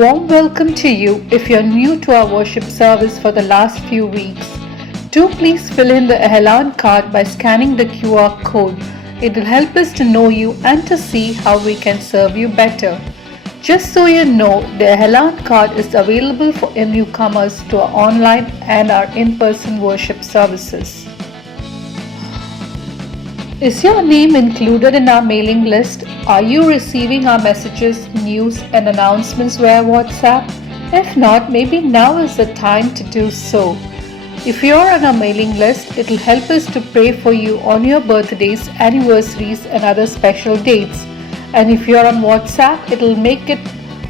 warm welcome to you if you're new to our worship service for the last few weeks. Do please fill in the Elan card by scanning the QR code. It will help us to know you and to see how we can serve you better. Just so you know, the Elan card is available for newcomers to our online and our in-person worship services. Is your name included in our mailing list? Are you receiving our messages, news, and announcements via WhatsApp? If not, maybe now is the time to do so. If you are on our mailing list, it will help us to pray for you on your birthdays, anniversaries, and other special dates. And if you are on WhatsApp, it will make it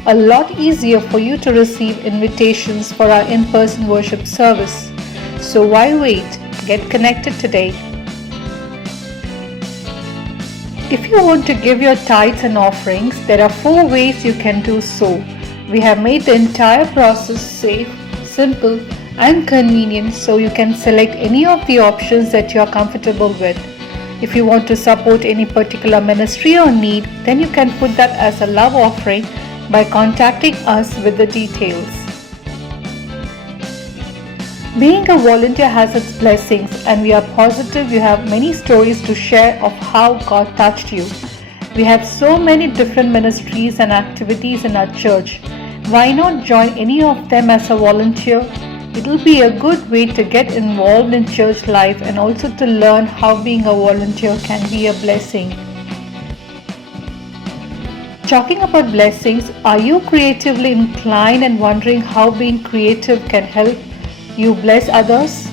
a lot easier for you to receive invitations for our in-person worship service. So why wait? Get connected today. If you want to give your tithes and offerings, there are 4 ways you can do so. We have made the entire process safe, simple, and convenient so you can select any of the options that you are comfortable with. If you want to support any particular ministry or need, then you can put that as a love offering by contacting us with the details. Being a volunteer has its blessings, and we are positive you have many stories to share of how God touched you. We have so many different ministries and activities in our church. Why not join any of them as a volunteer? It will be a good way to get involved in church life and also to learn how being a volunteer can be a blessing. Talking about blessings, are you creatively inclined and wondering how being creative can help you bless others?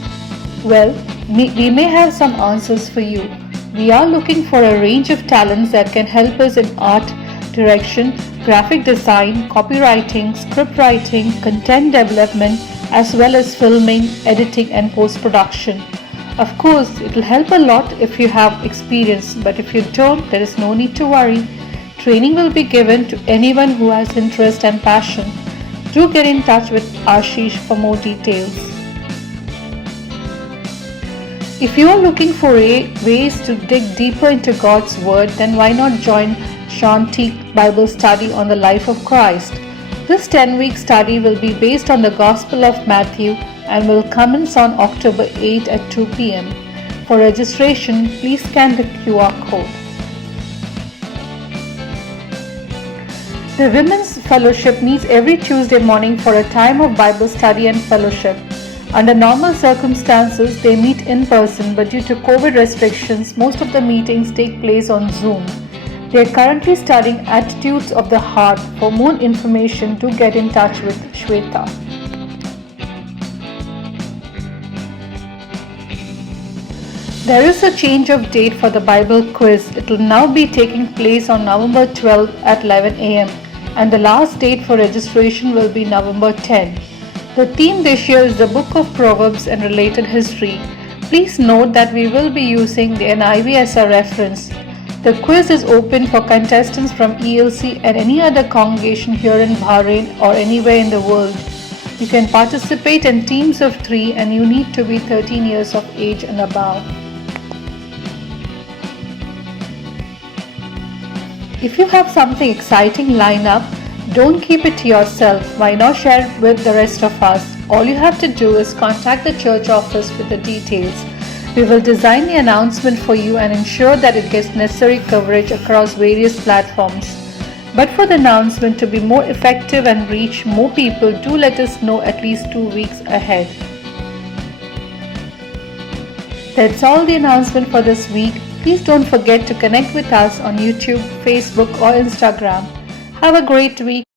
Well, we may have some answers for you. We are looking for a range of talents that can help us in art, direction, graphic design, copywriting, script writing, content development, as well as filming, editing, and post-production. Of course, it will help a lot if you have experience, but if you don't, there is no need to worry. Training will be given to anyone who has interest and passion. Do get in touch with Ashish for more details. If you are looking for ways to dig deeper into God's Word, then why not join Shanti Bible Study on the life of Christ? This 10-week study will be based on the Gospel of Matthew and will commence on October 8 at 2 p.m. For registration, please scan the QR code. The Women's Fellowship meets every Tuesday morning for a time of Bible study and fellowship. Under normal circumstances, they meet in person, but due to COVID restrictions, most of the meetings take place on Zoom. They are currently studying Attitudes of the Heart. For more information, do get in touch with Shweta. There is a change of date for the Bible quiz. It will now be taking place on November 12 at 11 a.m. and the last date for registration will be November 10. The theme this year is the Book of Proverbs and related history. Please note that we will be using the NIV as a reference. The quiz is open for contestants from ELC and any other congregation here in Bahrain or anywhere in the world. You can participate in teams of 3 and you need to be 13 years of age and above. If you have something exciting lined up, don't keep it to yourself. Why not share it with the rest of us? All you have to do is contact the church office with the details. We will design the announcement for you and ensure that it gets necessary coverage across various platforms. But for the announcement to be more effective and reach more people, do let us know at least 2 weeks ahead. That's all the announcement for this week. Please don't forget to connect with us on YouTube, Facebook, or Instagram. Have a great week.